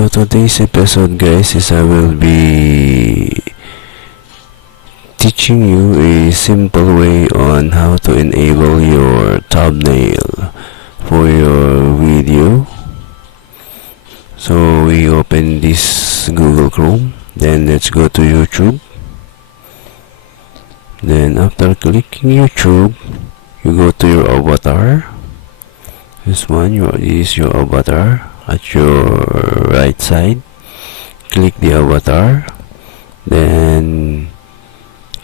So today's episode, guys, is I will be teaching you a simple way on how to enable your thumbnail for your video. So we open this Google Chrome, then let's go to YouTube. Then after clicking YouTube, you go to your avatar. This one, is your avatar at your right side. Click the avatar, then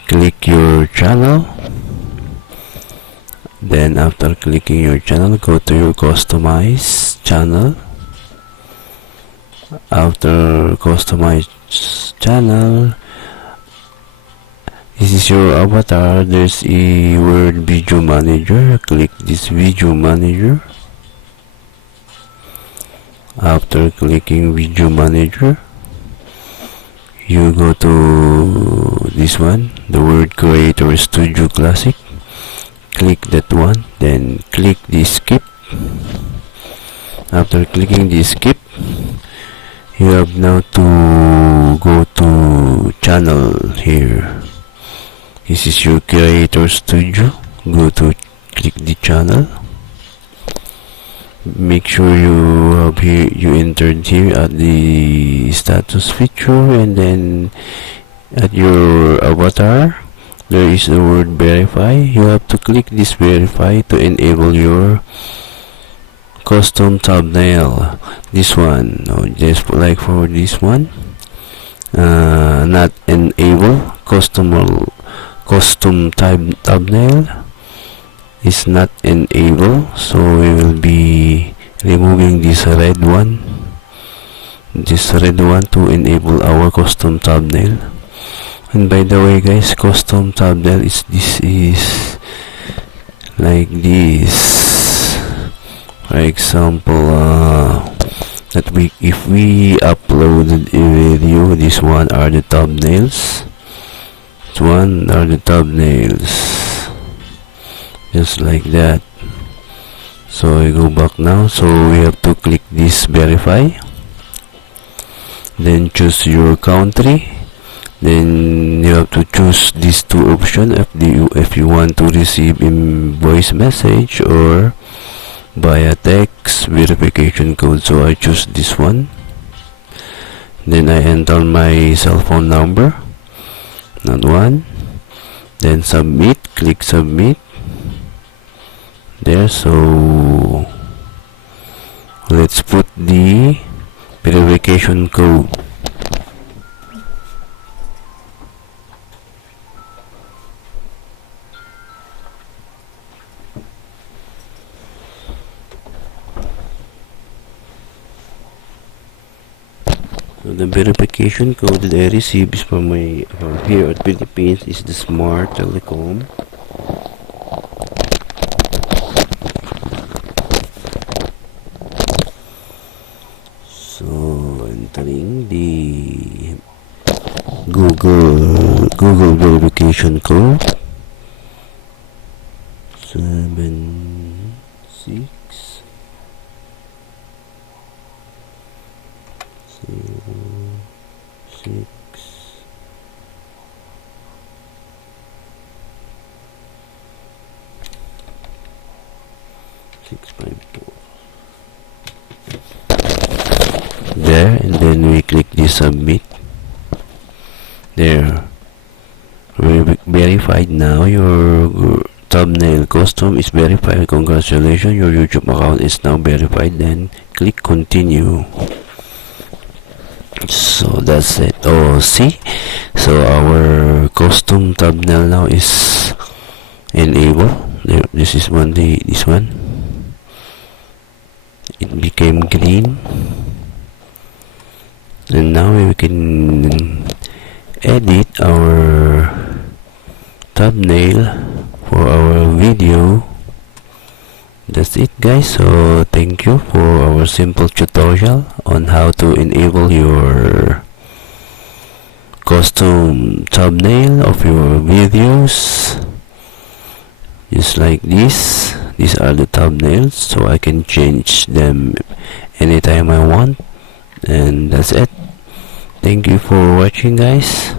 click your channel. Then after clicking your channel, go to your customize channel. After customize channel, this is your avatar. There's a word video manager. Click this video manager. After clicking video manager, you go to this one, the word creator studio classic. Click that one, then click the skip. After clicking the skip, you have now to go to channel here. This is your creator studio. Go to click the channel. Make sure you have here, you entered here at the status feature, and then at your avatar there is the word verify. You have to click this verify to enable your custom thumbnail. This one, just like for this one, not enable custom type thumbnail is not enable, so we will be removing this red one to enable our custom thumbnail. And by the way, guys, custom thumbnail is like this. For example, if we uploaded a video, this one are the thumbnails. This one are the thumbnails. Just like that. So I go back now. So we have to click this verify, then choose your country, then you have to choose these two options if you want to receive in voice message or via text verification code. So I choose this one, then I enter my cell phone number, not one, then submit. Click submit there. So let's put the verification code. So the verification code that I received is from here at Philippines is the Smart Telecom. So entering the Google verification code 76 654 there, and then we click the submit. There, verified now. Your thumbnail custom is verified. Congratulations, your YouTube account is now verified. Then click continue. So that's it. Oh, see, so our custom thumbnail now is enabled. There, this is this one, it became green. And now we can edit our thumbnail for our video. That's it, guys. So thank you for our simple tutorial on how to enable your custom thumbnail of your videos. Just like this. These are the thumbnails, so I can change them anytime I want. And that's it. Thank you for watching, guys.